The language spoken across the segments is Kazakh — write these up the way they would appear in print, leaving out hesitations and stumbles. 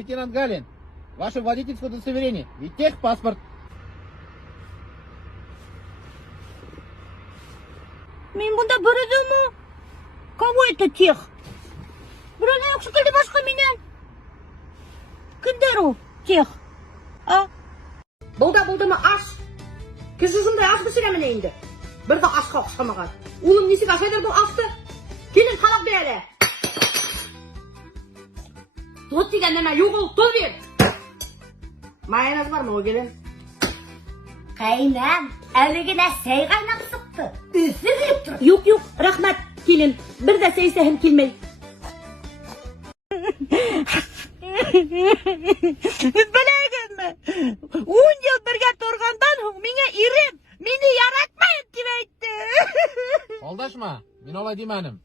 Лейтенант Галин, ваше водительское удостоверение и техпаспорт. Мен бunda бірідімі? Кого это тех? Біріне өкшікілді башқа менен. Кімдер о, тех? А? Болды ма аш? Кіз жүзімді аш бішіре міне енді. Бірді ашқа ұқшамаған. Улым несік ашайдырдың ашты? Келін талақ береді. Тот деген неме yok ol, тот бер. Майонез бар ма о келін? Қайнам, әлігіне сәй қайнап сұқты. Үсі кеп тұр. Yok, рахмат, келін. Bir de сейсәхім келмей. Білегенме? 10 yıl бірге тұрғандан меңе ирем, мені яратмайын деп айтты. Aldaşma, ben olay demedim.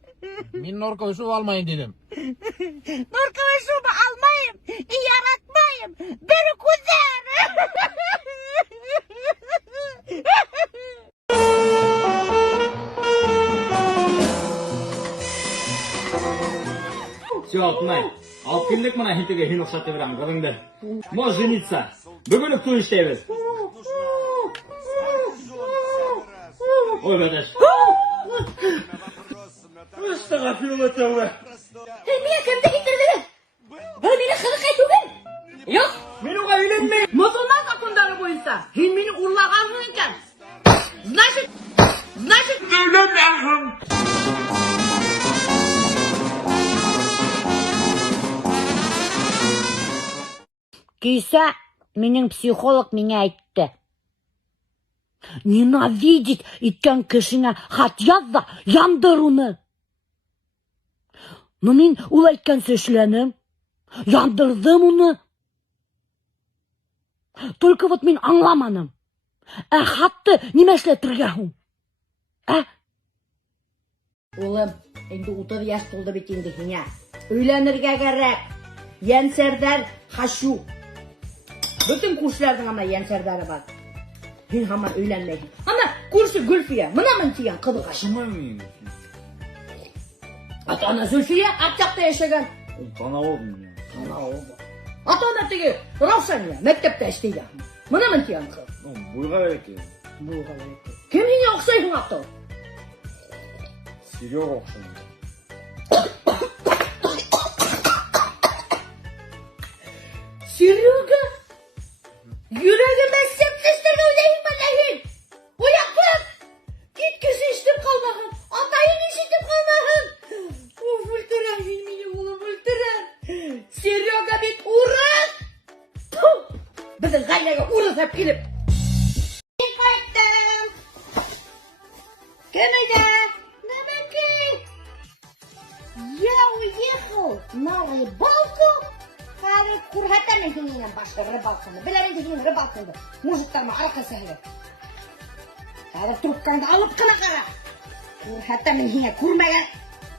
Ben Norka uçup almayın dedim. Norkava şubu almayım, yaratmayım. Beni kuzer. Все, Алтынай, алып келдік мына хитеге хин ұқсатып беремін, қырыңды. Можешь жениться. Бүгінік той іштейбіз. Ой, бәдәш. Астағфирулла. Мен кімді кетірді? Бұл мені қырық айтуын? Yok. Мен оға үйленмеймін. Musulman закондары бойынша, сен мені ұрлағансың екен. Значит, Үйленмеймін. Кейса, менің психолог мене айтты. Ненавидеть иткен кішіңе хат язда, яндыр уны. Но мен ол айтқан сөшленім, яндырдым уны. Только вот мен аңламаным. Хатты немешле түргәхун? Улым, енді 30 яш толды бит енді хиңа. Үйленірге керек. Янсердер хашу. Bütün kuşlardan ama янсердері бар. Хин хаман үйленмейді. Ана курсы Гүлфия, мынамын тиген қыдыға. Шымаймын. Ата-ана Зульфия ат жақта яшаған. Тана олдым. Ата-ана теге Раушания мектепте іштейді. Мынамын тиген қыз. Бұйға береке. Кім хиңе ұқсайсың ақтау? Серега ұқсайын. Серега? Yüreğime sepsizdir ödeyim ben. Uyan. Gitkisi içtim kalmağın. Atayın işittim kalmağın. Of öldüren filmini oğlum öldüren. Seryoga bit uğraş. Bizim gayrıya uğraş hep gelip. Kayıttım. Kemede? Ne bekle? Я уехал на рыбалку. Hadi kurhata ne dinleyen başka rıbalkını. Bilemeyin dinleyen rıbalkını. Muziklarıma arka sahile. Hadi Türkkan'da alıp kına kara. Kurhata ne dinleyen kurmaya.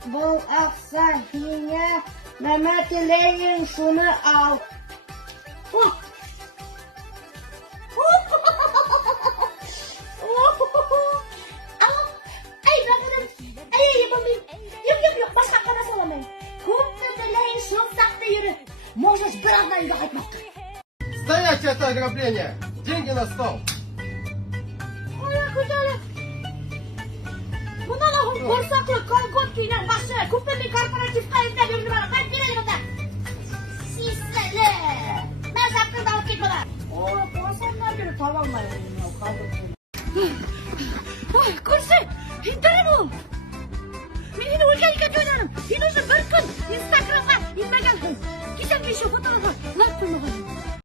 Bu aksa hine Mehmet İleyin şunu al. Ay bakalım. Ay yapalım. Yok başka kana salamayın. Kurhata İleyin şunu sakta yürü. Можешь брат на его отмотать. Стоять, это ограбление! Деньги на стол! Ой, куда? Buna lahum korsaklı kalgotkuyla başlayın. Kupemi korporatif kayıtlar yürüdü bana. Ben girelim burada. Sisleri. Ben saptım da vakit bana. Ooo korsanlar gibi tavalmayın. Oy kursi. İndirim ol. Meni o'lganlikka jo'nadim. Sen o'zi bir kun Instagramga izlagansiz. Kecha fotolar like qo'ymagan.